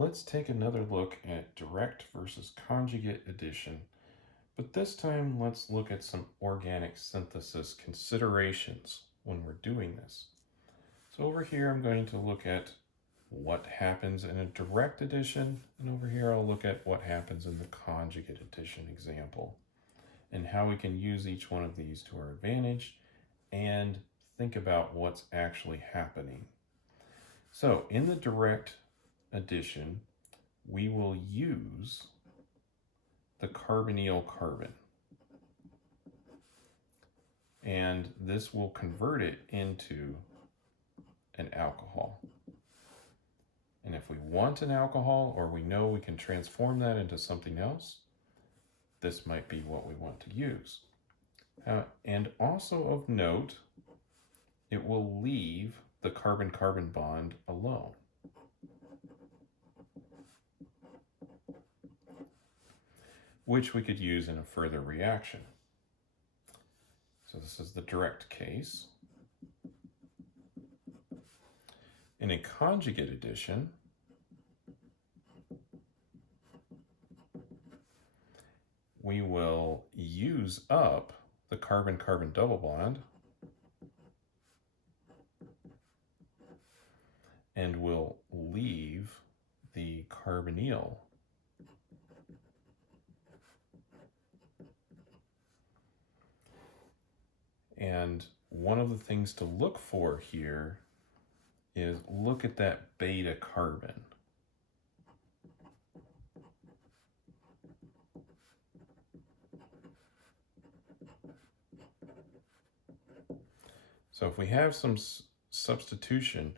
Let's take another look at direct versus conjugate addition, but this time let's look at some organic synthesis considerations when we're doing this. So over here I'm going to look at what happens in a direct addition, and over here I'll look at what happens in the conjugate addition example and how we can use each one of these to our advantage and think about what's actually happening. So in the direct addition, we will use the carbonyl carbon, and this will convert it into an alcohol. And if we want an alcohol, or we know we can transform that into something else, this might be what we want to use. And also of note, it will leave the carbon-carbon bond alone. Which we could use in a further reaction. So this is the direct case. In a conjugate addition, we will use up the carbon-carbon double bond and we'll leave the carbonyl. And one of the things to look for here is look at that beta carbon. So if we have some substitution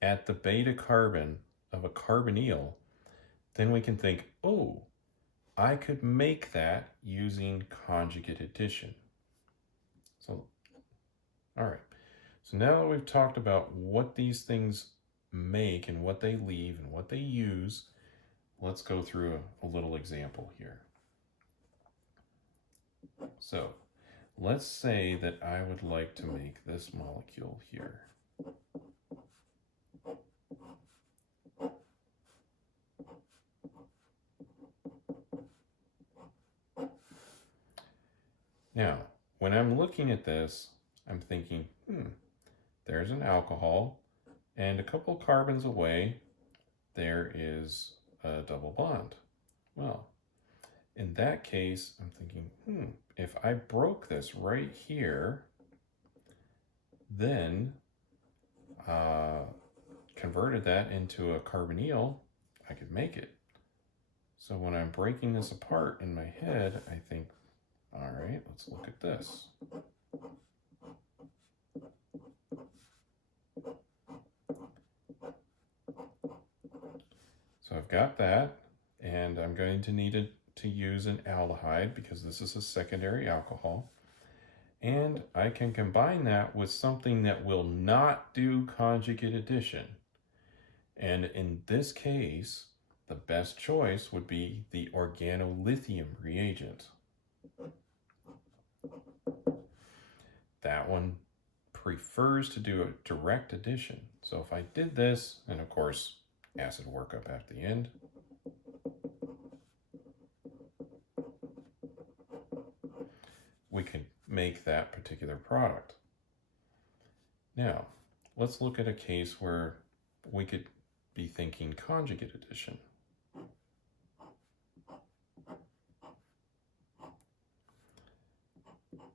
at the beta carbon of a carbonyl, then we can think, oh, I could make that using conjugate addition. So, all right. So now that we've talked about what these things make and what they leave and what they use, let's go through a little example here. So let's say that I would like to make this molecule here. Now, when I'm looking at this, I'm thinking, there's an alcohol, and a couple carbons away, there is a double bond. Well, in that case, I'm thinking, if I broke this right here, then converted that into a carbonyl, I could make it. So when I'm breaking this apart in my head, I think, all right, let's look at this. So I've got that, and I'm going to need to use an aldehyde because this is a secondary alcohol. And I can combine that with something that will not do conjugate addition. And in this case, the best choice would be the organolithium reagent. That one prefers to do a direct addition. So if I did this, and of course, acid workup at the end, we could make that particular product. Now, let's look at a case where we could be thinking conjugate addition.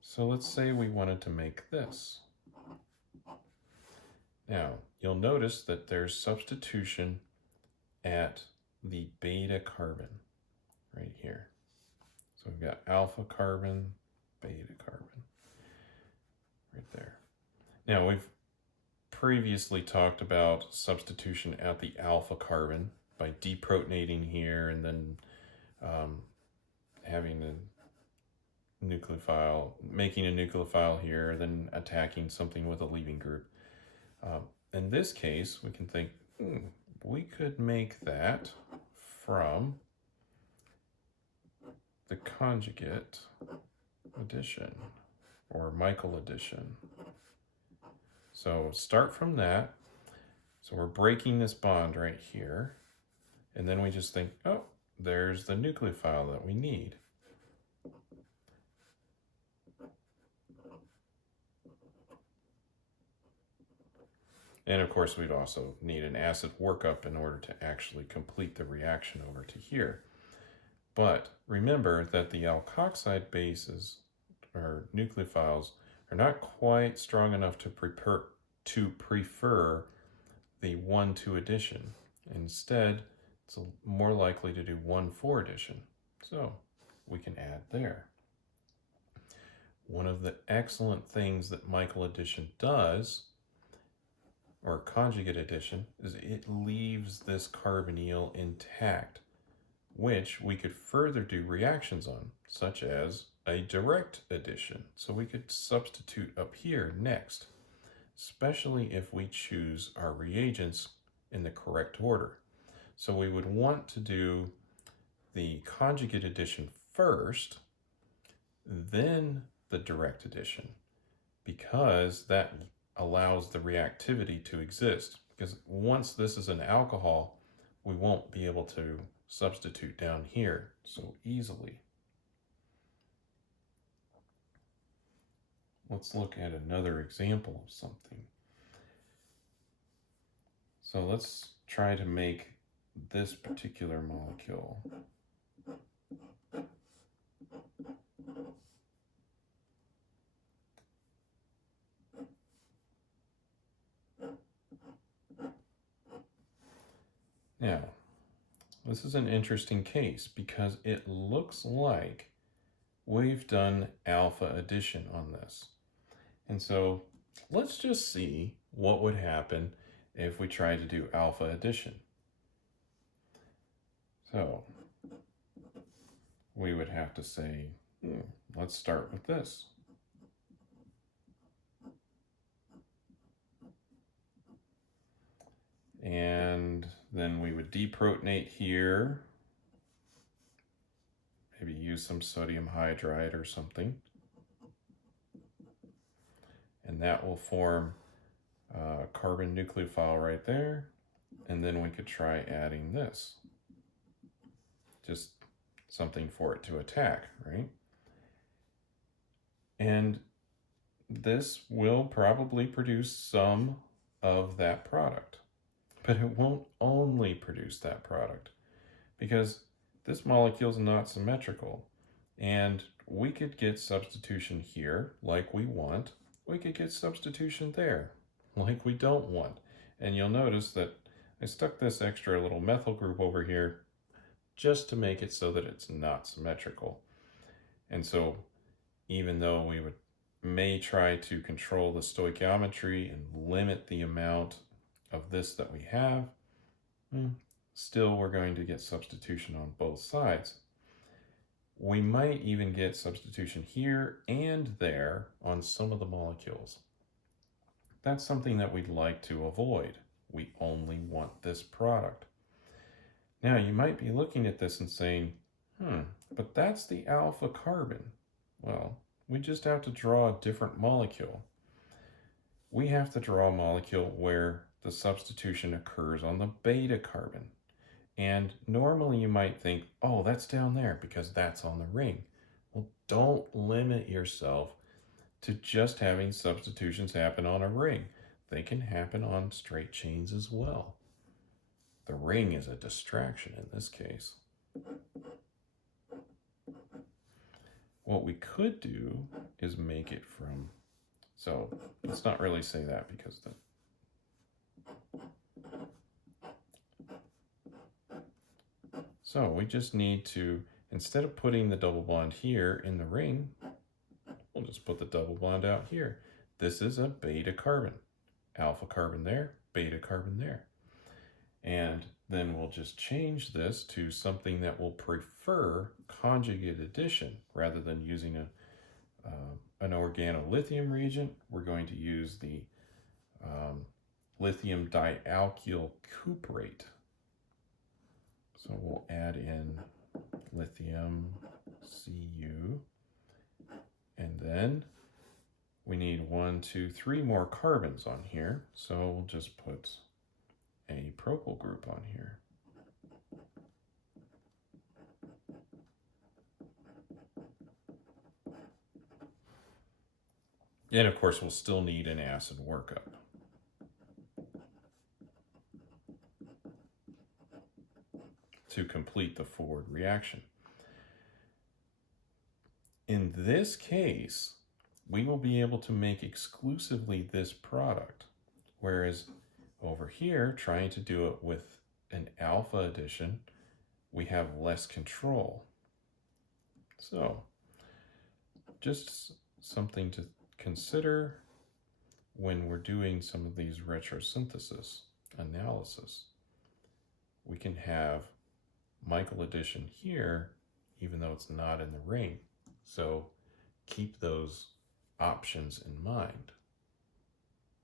So let's say we wanted to make this. Now, you'll notice that there's substitution at the beta carbon right here. So we've got alpha carbon, beta carbon right there. Now, we've previously talked about substitution at the alpha carbon by deprotonating here and then having a nucleophile, making a nucleophile here, then attacking something with a leaving group. In this case, we can think, we could make that from the conjugate addition or Michael addition. So start from that. So we're breaking this bond right here. And then we just think, oh, there's the nucleophile that we need. And of course, we'd also need an acid workup in order to actually complete the reaction over to here. But remember that the alkoxide bases, or nucleophiles, are not quite strong enough to prefer the 1,2 addition. Instead, it's more likely to do 1,4 addition. So we can add there. One of the excellent things that Michael addition does, or conjugate addition, is it leaves this carbonyl intact, which we could further do reactions on, such as a direct addition. So we could substitute up here next, especially if we choose our reagents in the correct order. So we would want to do the conjugate addition first, then the direct addition, because that allows the reactivity to exist. Because once this is an alcohol, we won't be able to substitute down here so easily. Let's look at another example of something. So let's try to make this particular molecule. Now, this is an interesting case because it looks like we've done alpha addition on this. And so let's just see what would happen if we try to do alpha addition. So we would have to say, let's start with this. And then we would deprotonate here, maybe use some sodium hydride or something. And that will form a carbon nucleophile right there. And then we could try adding this. Just something for it to attack, right? And this will probably produce some of that product. But it won't only produce that product, because this molecule is not symmetrical, and we could get substitution here like we want. We could get substitution there like we don't want. And you'll notice that I stuck this extra little methyl group over here just to make it so that it's not symmetrical. And so even though we may try to control the stoichiometry and limit the amount of this that we have, still we're going to get substitution on both sides. We might even get substitution here and there on some of the molecules. That's something that we'd like to avoid. We only want this product. Now you might be looking at this and saying, but that's the alpha carbon. Well, we just have to draw a different molecule. We have to draw a molecule where the substitution occurs on the beta carbon. And normally you might think, oh, that's down there because that's on the ring. Well, don't limit yourself to just having substitutions happen on a ring. They can happen on straight chains as well. The ring is a distraction in this case. What we could do is make it from, so let's not really say that because so we just need to, instead of putting the double bond here in the ring, we'll just put the double bond out here. This is a beta carbon. Alpha carbon there, beta carbon there. And then we'll just change this to something that will prefer conjugate addition rather than using an organolithium reagent. We're going to use the lithium dialkyl cuprate. So we'll add in lithium Cu, and then we need 1, 2, 3 more carbons on here. So we'll just put a propyl group on here. And of course, we'll still need an acid workup. To complete the forward reaction. In this case, we will be able to make exclusively this product, whereas over here, trying to do it with an alpha addition, we have less control. So, just something to consider when we're doing some of these retrosynthesis analysis. We can have Michael addition here, even though it's not in the ring. So keep those options in mind.